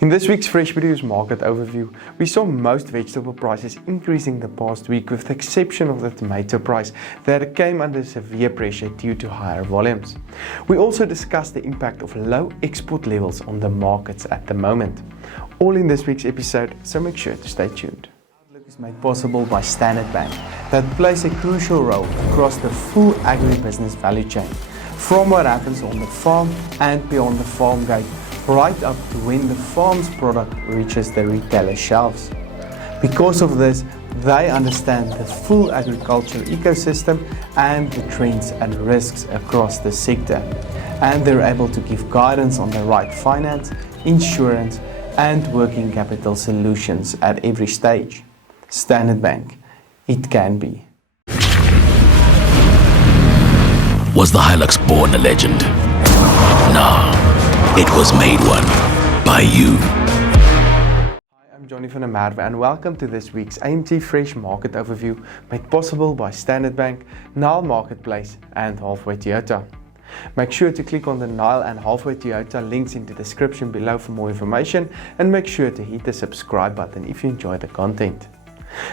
In this week's Fresh Produce Market Overview, we saw most vegetable prices increasing the past week with the exception of the tomato price that came under severe pressure due to higher volumes. We also discussed the impact of low export levels on the markets at the moment. All in this week's episode, so make sure to stay tuned. Outlook is made possible by Standard Bank that plays a crucial role across the full agribusiness value chain, from what happens on the farm and beyond the farm gate, right up to when the farm's product reaches the retailer shelves. Because of this, they understand the full agriculture ecosystem and the trends and risks across the sector, and they're able to give guidance on the right finance, insurance and working capital solutions at every stage. Standard Bank, it can be. Was the Hilux born a legend? No. It was made one by you. Hi, I'm Johnny van der Merwe and welcome to this week's AMT Fresh Market Overview made possible by Standard Bank, Nile Marketplace and Halfway Toyota. Make sure to click on the Nile and Halfway Toyota links in the description below for more information and make sure to hit the subscribe button if you enjoy the content.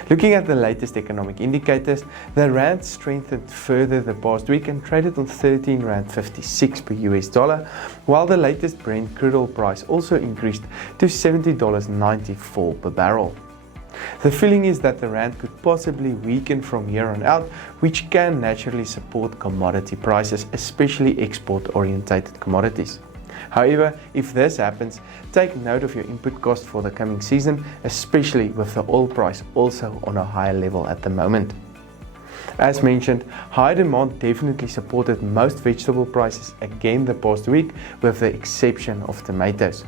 Looking at the latest economic indicators, the rand strengthened further the past week and traded on R13.56 per US dollar, while the latest Brent crude oil price also increased to $70.94 per barrel. The feeling is that the rand could possibly weaken from here on out, which can naturally support commodity prices, especially export-orientated commodities. However, if this happens, take note of your input cost for the coming season, especially with the oil price also on a higher level at the moment. As mentioned, high demand definitely supported most vegetable prices again the past week, with the exception of tomatoes.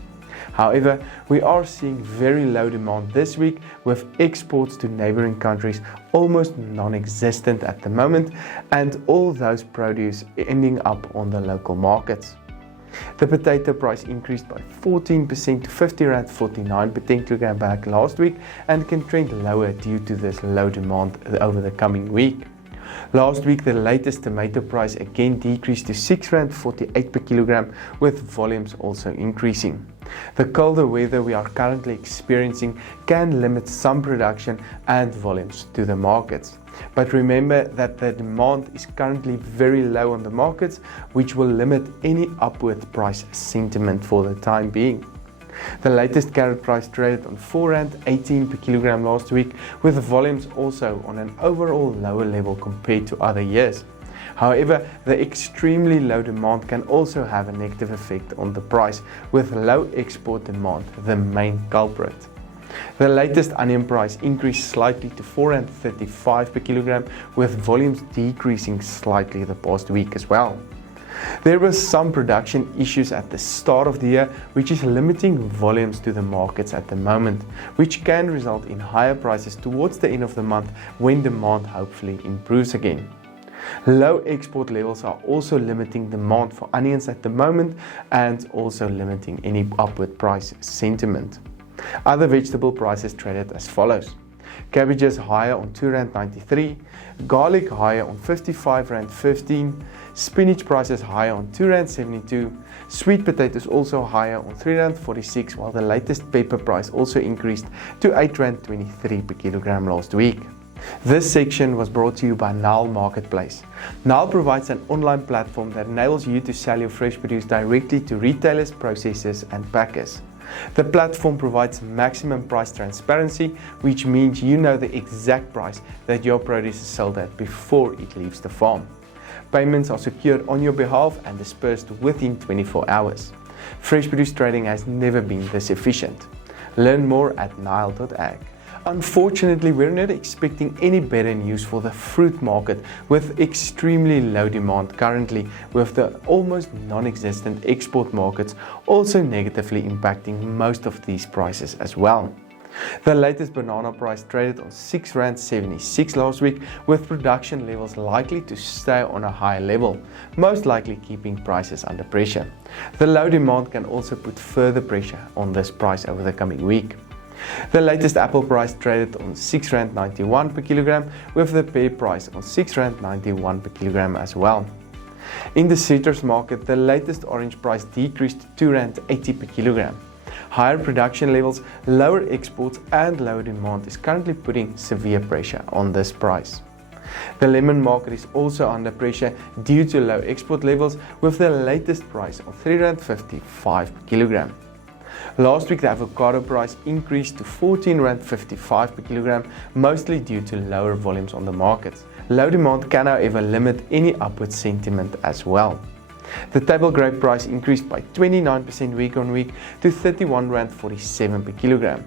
However, we are seeing very low demand this week, with exports to neighboring countries almost non-existent at the moment, and all those produce ending up on the local markets. The potato price increased by 14% to R50.49 per 10 kg bag last week and can trend lower due to this low demand over the coming week. Last week, the latest tomato price again decreased to R6.48 per kilogram, with volumes also increasing. The colder weather we are currently experiencing can limit some production and volumes to the markets. But remember that the demand is currently very low on the markets, which will limit any upward price sentiment for the time being. The latest carrot price traded on R4.18 per kilogram last week, with volumes also on an overall lower level compared to other years. However, the extremely low demand can also have a negative effect on the price, with low export demand the main culprit. The latest onion price increased slightly to R4.35 per kilogram, with volumes decreasing slightly the past week as well. There were some production issues at the start of the year, which is limiting volumes to the markets at the moment, which can result in higher prices towards the end of the month when demand hopefully improves again. Low export levels are also limiting demand for onions at the moment and also limiting any upward price sentiment. Other vegetable prices traded as follows: cabbages higher on R2.93, garlic higher on R55.15, spinach prices higher on R2.72, sweet potatoes also higher on R3.46, while the latest pepper price also increased to R8.23 per kilogram last week. This section was brought to you by Nile Marketplace. Nile provides an online platform that enables you to sell your fresh produce directly to retailers, processors and packers. The platform provides maximum price transparency, which means you know the exact price that your produce is sold at before it leaves the farm. Payments are secured on your behalf and dispersed within 24 hours. Fresh produce trading has never been this efficient. Learn more at Nile.ag. Unfortunately, we're not expecting any better news for the fruit market, with extremely low demand currently, with the almost non-existent export markets also negatively impacting most of these prices as well. The latest banana price traded on R6.76 last week, with production levels likely to stay on a high level, most likely keeping prices under pressure. The low demand can also put further pressure on this price over the coming week. The latest apple price traded on R6.91 per kilogram, with the pear price on R6.91 per kilogram as well. In the citrus market, the latest orange price decreased to R2.80 per kilogram. Higher production levels, lower exports and lower demand is currently putting severe pressure on this price. The lemon market is also under pressure due to low export levels, with the latest price of R3.55 per kilogram. Last week the avocado price increased to R14.55 per kilogram, mostly due to lower volumes on the market. Low demand can however limit any upward sentiment as well. The table grape price increased by 29% week on week to R31.47 per kilogram.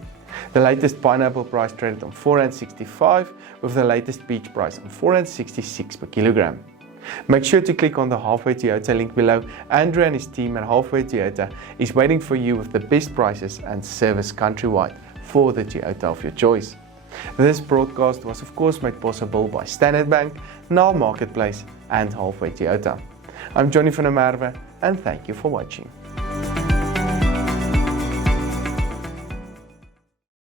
The latest pineapple price traded on R4.65, with the latest peach price on R4.66 per kilogram. Make sure to click on the Halfway Toyota link below. Andrew and his team at Halfway Toyota is waiting for you with the best prices and service countrywide for the Toyota of your choice. This broadcast was of course made possible by Standard Bank, Nile Marketplace and Halfway Toyota. I'm Johnny van der Merwe and thank you for watching.